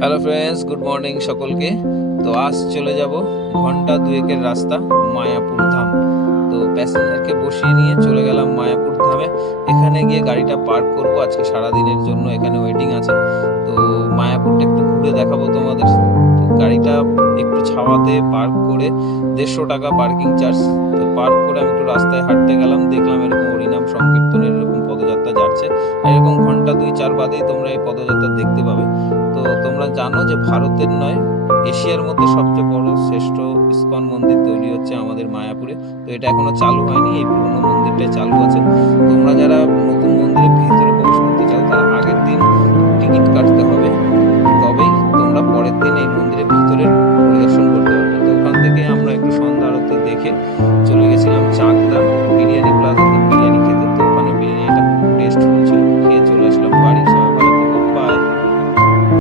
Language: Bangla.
হ্যালো ফ্রেন্ডস, গুড মর্নিং সকলকে। তো আজ চলে যাব ঘন্টা দুয়েকের রাস্তা মায়াপুর ধাম। তো প্যাসেঞ্জারকে বসিয়ে নিয়ে চলে গেলাম মায়াপুর ধামে। এখানে গিয়ে গাড়িটা পার্ক করব, আজকে সারাদিনের জন্য এখানে ওয়েটিং আছে। তো মায়াপুরটা একটু ঘুরে দেখাবো তোমাদের। তো গাড়িটা একটু ছাওয়াতে পার্ক করে 150 টাকা পার্কিং চার্জ। তো পার্ক করে আমি একটু রাস্তায় হাঁটতে গেলাম, দেখলাম এরকম হরিনাম সংকীর্তনের এরকম পদযাত্রা যাচ্ছে। আর এরকম ঘন্টা 2-4 বাদেই তোমরা এই পদযাত্রা দেখতে পাবে। তো তোমরা জানো যে ভারতের নয়, এশিয়ার মধ্যে সবচেয়ে বড় শ্রেষ্ঠ ইসকন মন্দির তৈরি হচ্ছে আমাদের মায়াপুরে। তো এটা এখনো চালু হয়নি, এই পুরনো মন্দিরটাই চালু আছে। তোমরা যারা নতুন মন্দিরের ভিতরে প্রবেশ করতে চাও তারা আগের দিন টিকিট কাটতে